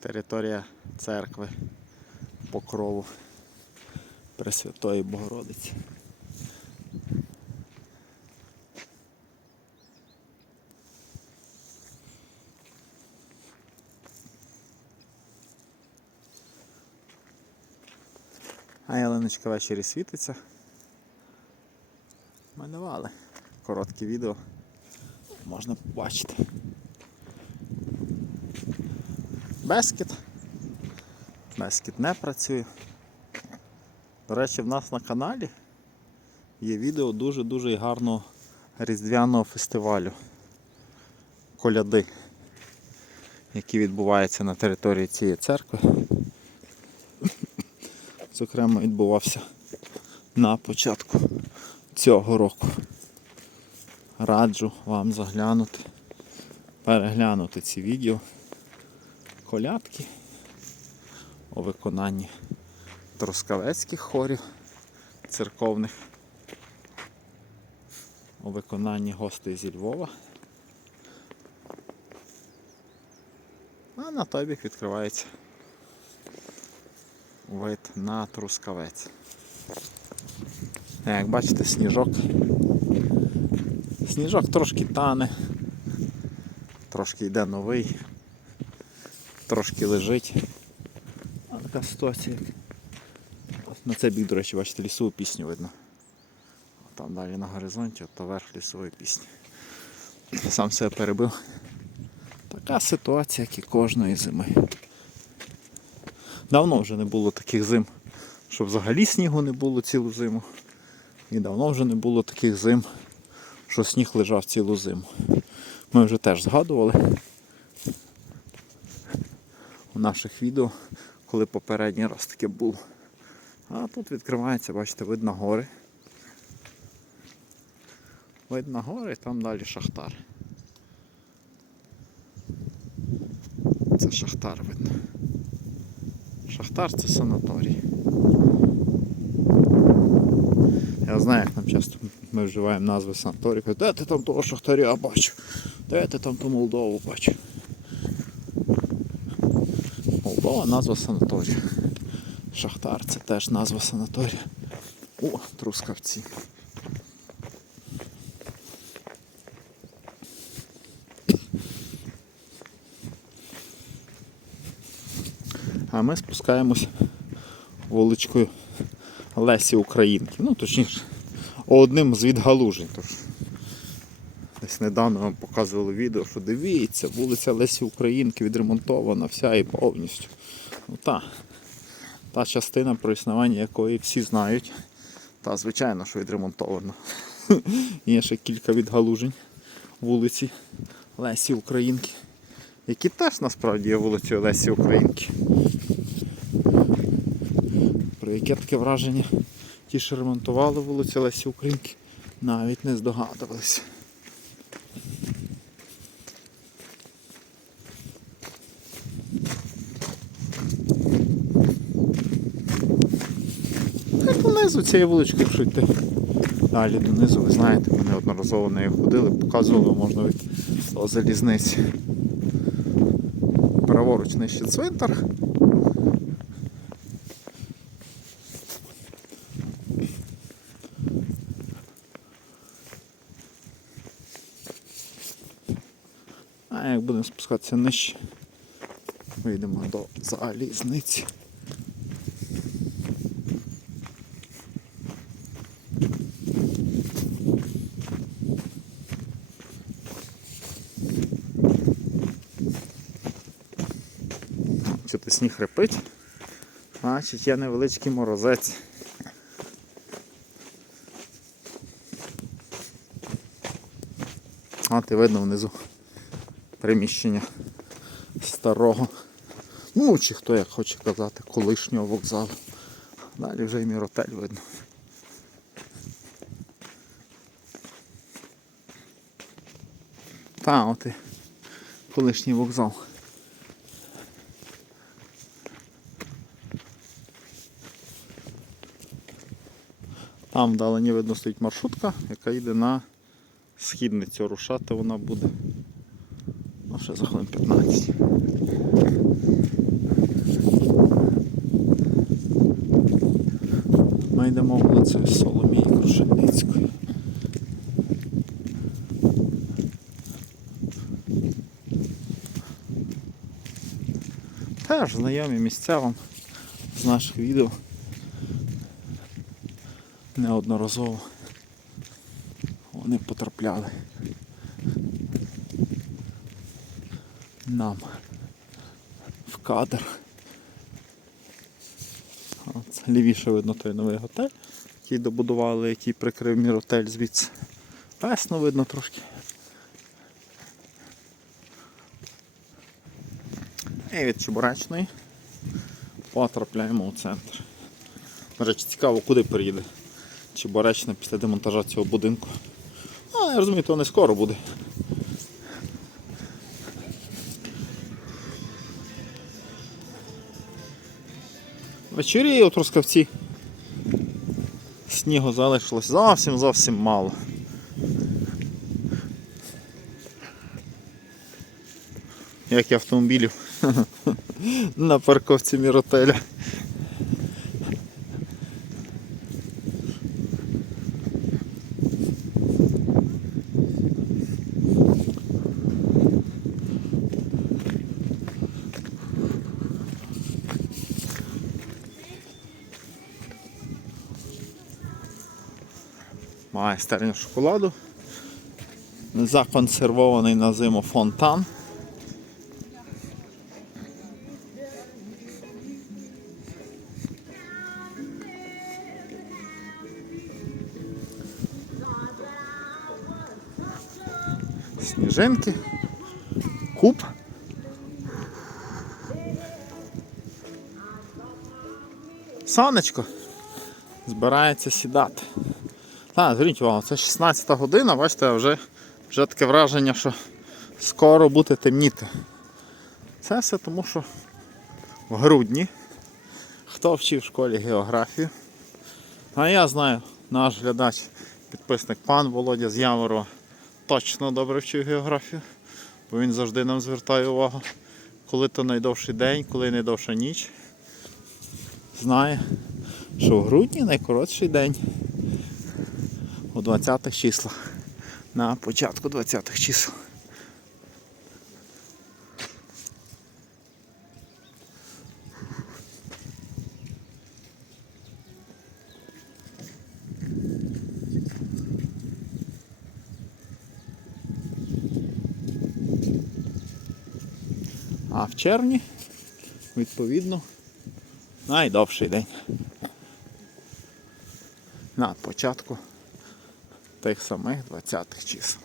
Територія церкви Покрову Пресвятої Богородиці. А ялиночка ввечері світиться. Малювали. Коротке відео. Можна побачити. Бескіт. Бескіт не працює. До речі, в нас на каналі є відео дуже-дуже гарного різдвяного фестивалю коляди, який відбувається на території цієї церкви. Зокрема, відбувався на початку цього року. Раджу вам заглянути, переглянути ці відео колядки у виконанні трускавецьких хорів церковних, у виконанні гостей зі Львова. А на той бік відкривається вид на трускавець. Як бачите, сніжок. Сніжок трошки тане, трошки йде новий, трошки лежить. А така ситуація. На цей бік, до речі, бачите, лісову пісню видно. Там далі на горизонті, от верх лісової пісні. Сам себе перебив. Така ситуація, як і кожної зими. Давно вже не було таких зим, що взагалі снігу не було цілу зиму. І давно вже не було таких зим, що сніг лежав цілу зиму. Ми вже теж згадували у наших відео, коли попередній раз таке було. А тут відкривається, бачите, видно гори. Видно гори, там далі шахтар. Це шахтар видно. Шахтар це санаторій. Я знаю, як нам часто ми вживаємо назви санаторій. Де ти там того шахтаря бачу? Де ти там ту Молдову бачу? Молдова назва санаторію. Шахтар це теж назва санаторію. О, трускавці. А ми спускаємось вуличкою Лесі Українки. Ну, точніше, одним з відгалужень. Тож, десь недавно вам показували відео, що дивіться, вулиця Лесі Українки відремонтована вся і повністю. Ну, та, та частина, про існування якої всі знають. Та, звичайно, що відремонтована. Є ще кілька відгалужень вулиці Лесі Українки, які теж насправді є вулицею Лесі Українки. Про яке таке враження ті, що ремонтували вулицю Лесі Українки, навіть не здогадувалися. Так донизу цієї вулички, якщо йти далі донизу, ви знаєте, ми неодноразово нею ходили, показували, можна від залізниці. Праворуч нижче цвинтар. А як будемо спускатися нижче, вийдемо до залізниці. Чути сніг репить, значить є невеличкий морозець. От і видно внизу приміщення старого. Ну, чи хто як хоче казати, колишнього вокзалу. Далі вже і міротель видно. Та, от і колишній вокзал. Там вдалині видно стоїть маршрутка, яка йде на східницю. Рушати вона буде ну, ще за хвилин 15. Ми йдемо вулицею Соломії Крушельницької. Теж знайомі місця вам з наших відео. Неодноразово вони потрапляли нам в кадр. От, лівіше видно той новий готель, який добудували, який прикрив міротель звідси. Песно видно трошки. І від Чебуречної потрапляємо у центр. До речі, цікаво, куди переїде Чебуречна після демонтажа цього будинку. Ну, я розумію, то не скоро буде. Вечоріє у Трускавці. Снігу залишилось зовсім зовсім мало. Як і автомобілів на парковці Міротеля. Майстерня шоколаду. Законсервований на зиму фонтан. Сніжинки. Куб. Сонечко збирається сідати. Так, зверніть увагу, це 16 година, бачите, вже, вже таке враження, що скоро буде темніти. Це все тому, що в грудні хто вчив в школі географію. А я знаю, наш глядач, підписник пан Володя з Яворова точно добре вчив географію, бо він завжди нам звертає увагу, коли то найдовший день, коли найдовша ніч. Знає, що в грудні найкоротший день у 20-х числах. На початку 20-х чисел. А в червні, відповідно, найдовший день. На початку тих самих 20-х чисел.